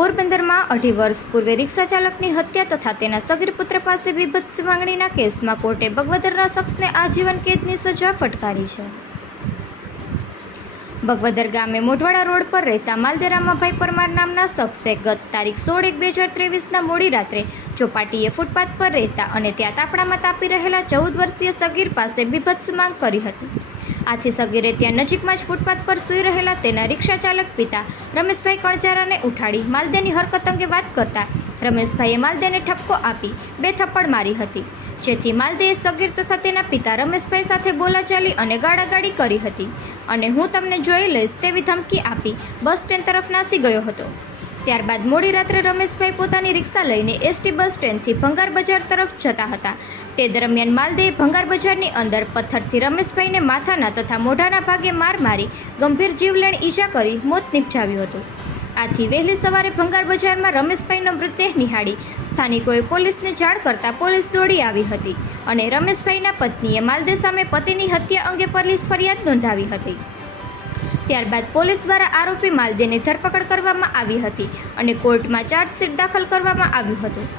પોરબંદરમાં અઢી વર્ષ પૂર્વે રિક્ષા ચાલકની હત્યા તથા તેના સગીર પુત્ર પાસે વિભત્સ માંગણીના કેસમાં કોર્ટે બગવદરના શખ્સને આજીવન કેદની સજા ફટકારી છે. બગવદર ગામે મોઢવાડા રોડ પર રહેતા માલદેરામાભાઈ પરમાર નામના શખ્સે ગત તારીખ સોળ એક બે હજાર ત્રેવીસના મોડી રાત્રે ચોપાટીએ ફૂટપાથ પર રહેતા અને ત્યાં તાપણામાં તાપી રહેલા ચૌદ વર્ષીય સગીર પાસે બીભત્સ માંગ કરી હતી. આથી સગીરે ત્યાં નજીકમાં જ ફૂટપાથ પર સૂઈ રહેલા તેના રિક્ષા ચાલક પિતા રમેશભાઈ કણજારાને ઉઠાડી માલદેની હરકત અંગે વાત કરતા રમેશભાઈએ માલદેને ઠપકો આપી બે થપ્પડ મારી હતી. જેથી માલદેએ સગીર તથા તેના પિતા રમેશભાઈ સાથે બોલાચાલી અને ગાળાગાળી કરી હતી. અને હું તમને જોઈ લઈશ તેવી ધમકી આપી બસ સ્ટેન્ડ તરફ નાસી ગયો હતો. ત્યારબાદ મોડી રાત્રે રમેશભાઈ પોતાની રિક્ષા લઈને એસટી બસ સ્ટેન્ડથી ભંગાર બજાર તરફ જતા હતા. તે દરમિયાન માલદેએ ભંગાર બજારની અંદર પથ્થરથી રમેશભાઈને માથાના તથા મોઢાના ભાગે માર મારી ગંભીર જીવલેણ ઈજા કરી મોત નિપજાવ્યું હતું. આથી વહેલી સવારે ભંગાર બજારમાં રમેશભાઈનો મૃતદેહ નિહાળી સ્થાનિકોએ પોલીસને જાણ કરતાં પોલીસ દોડી આવી હતી અને રમેશભાઈના પત્નીએ માલદે સામે પતિની હત્યા અંગે પોલીસ ફરિયાદ નોંધાવી હતી. ત્યારબાદ પોલીસ દ્વારા આરોપી માલદીની ધરપકડ કરવામાં આવી હતી અને કોર્ટમાં ચાર્જશીટ દાખલ કરવામાં આવ્યું હતું.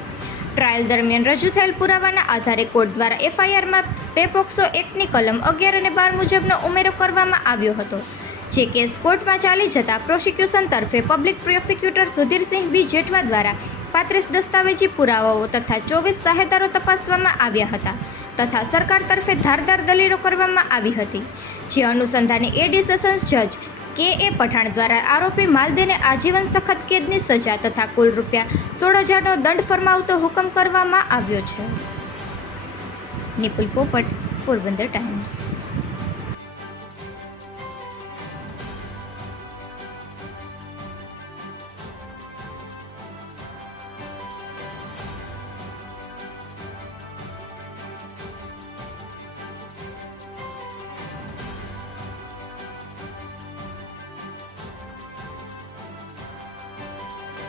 ટ્રાયલ દરમિયાન રજૂ થયેલ પુરાવાના આધારે કોર્ટ દ્વારા એફઆઈઆરમાં સ્પે પોક્સો એક્ટની કલમ અગિયાર અને બાર મુજબનો ઉમેરો કરવામાં આવ્યો હતો. જે કેસ કોર્ટમાં ચાલી જતા પ્રોસિક્યુશન તરફે public prosecutor Sudhirsinh B Jethwa દ્વારા પાંત્રીસ દસ્તાવેજી પુરાવાઓ તથા ચોવીસ સાહેદારો તપાસવામાં આવ્યા હતા. તથા સરકાર તરફે ધારદાર દલીલો કરવામાં આવી હતી. જે અનુસંધાને એડી સેશન્સ જજ કે. એ પઠાણ દ્વારા આરોપી માલદેને આજીવન સખત કેદની સજા તથા કુલ રૂપિયા સોળ હજારનો દંડ ફરમાવતો હુકમ કરવામાં આવ્યો છે. નિપુલ પોપટ, પોરબંદર ટાઈમ્સ